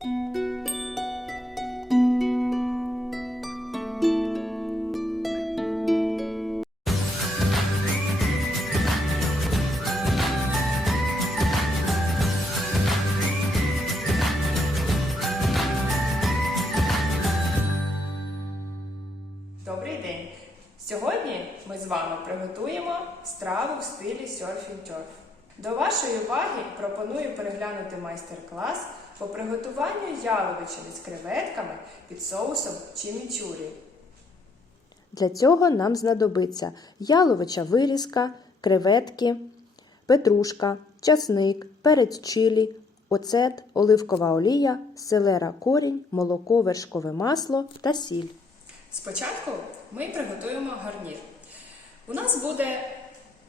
Добрий день! Сьогодні ми з вами приготуємо страву в стилі Turf. До вашої уваги пропоную переглянути майстер-клас по приготуванню яловичини з креветками під соусом чимічурі. Для цього нам знадобиться яловича вирізка, креветки, петрушка, часник, перець чилі, оцет, оливкова олія, селера корінь, молоко, вершкове масло та сіль. Спочатку ми приготуємо гарнір. У нас буде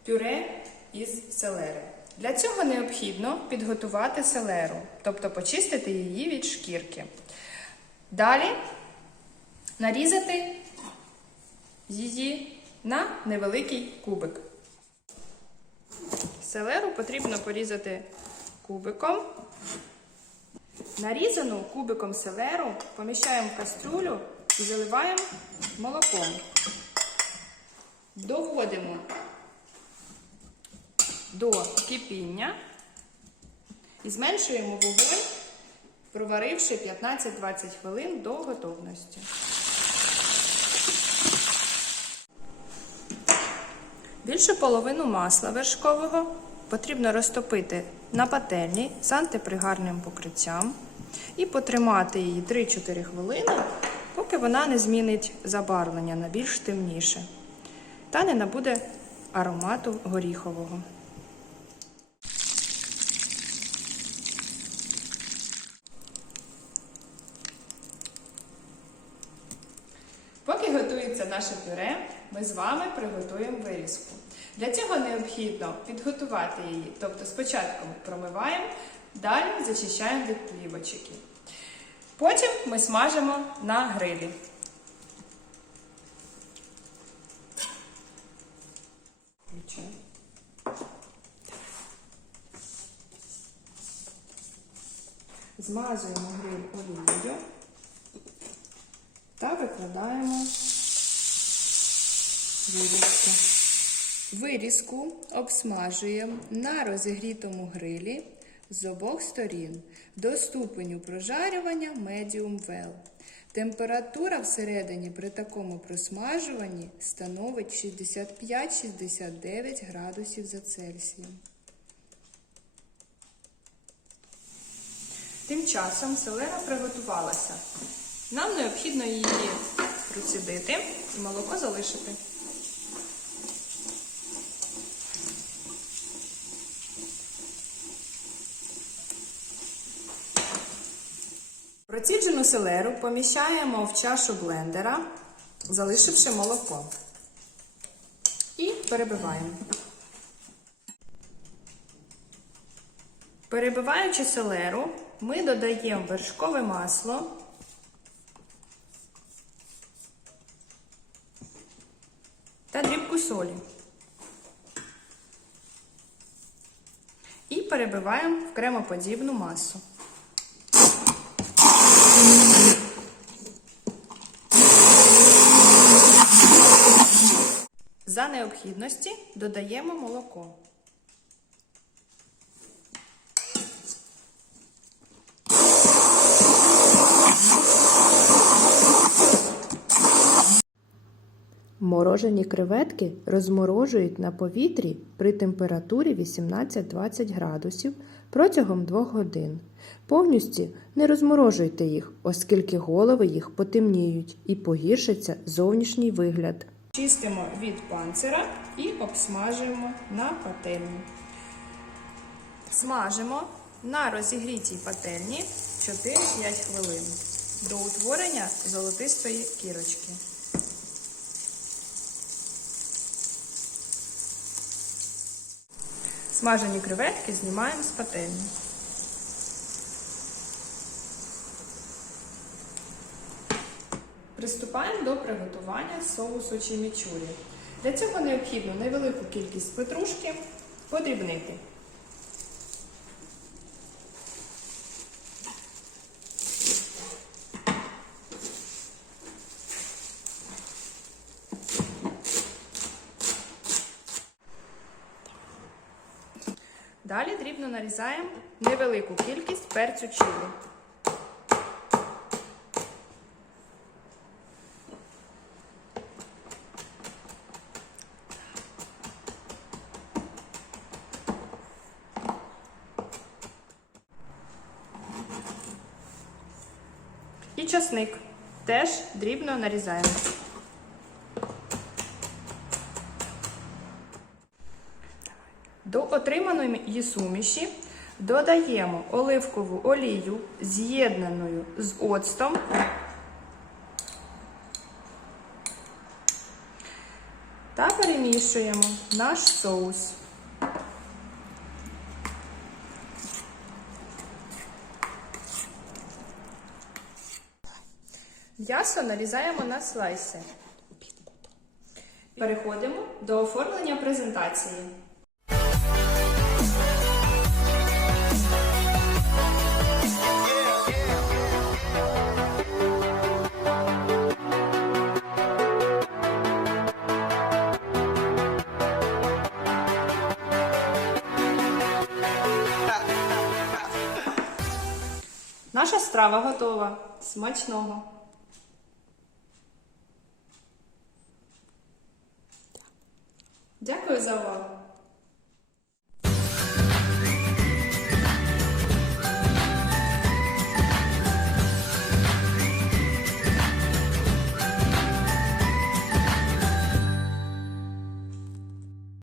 пюре із селери. Для цього необхідно підготувати селеру, тобто почистити її від шкірки. Далі нарізати її на невеликий кубик. Селеру потрібно порізати кубиком. Нарізану кубиком селеру поміщаємо в каструлю і заливаємо молоком. Доводимо до кипіння і зменшуємо вогонь, проваривши 15-20 хвилин до готовності. Більшу половину масла вершкового потрібно розтопити на пательні з антипригарним покриттям і потримати її 3-4 хвилини, поки вона не змінить забарвлення на більш темніше та не набуде аромату горіхового. Готується наше пюре, ми з вами приготуємо вирізку. Для цього необхідно підготувати її, тобто спочатку ми промиваємо, далі зачищаємо від плівочки. Потім ми смажимо на грилі. Змазуємо гриль олією та викладаємо вирізку. Вирізку обсмажуємо на розігрітому грилі з обох сторін до ступеню прожарювання medium well. Температура всередині при такому просмажуванні становить 65-69 градусів за Цельсієм. Тим часом селера приготувалася. Нам необхідно її процідити і молоко залишити. Проціджену селеру поміщаємо в чашу блендера, залишивши молоко. І перебиваємо. Перебиваючи селеру, ми додаємо вершкове масло. Та дрібку солі. І перебиваємо в кремоподібну масу. Необхідності додаємо молоко. Морожені креветки розморожують на повітрі при температурі 18-20 градусів протягом 2 годин. Повністю не розморожуйте їх, оскільки голови їх потемніють і погіршиться зовнішній вигляд. Чистимо від панцира і обсмажуємо на пательні. Смажимо на розігрітій пательні 4-5 хвилин до утворення золотистої кірочки. Смажені креветки знімаємо з пательні. Приступаємо до приготування соусу чимічурі. Для цього необхідно невелику кількість петрушки подрібнити. Далі дрібно нарізаємо невелику кількість перцю чилі. Часник теж дрібно нарізаємо. До отриманої суміші додаємо оливкову олію, з'єднаною з оцтом. Та перемішуємо наш соус. М'ясо нарізаємо на слайси. Переходимо до оформлення презентації. Наша страва готова. Смачного! Дякую за увагу!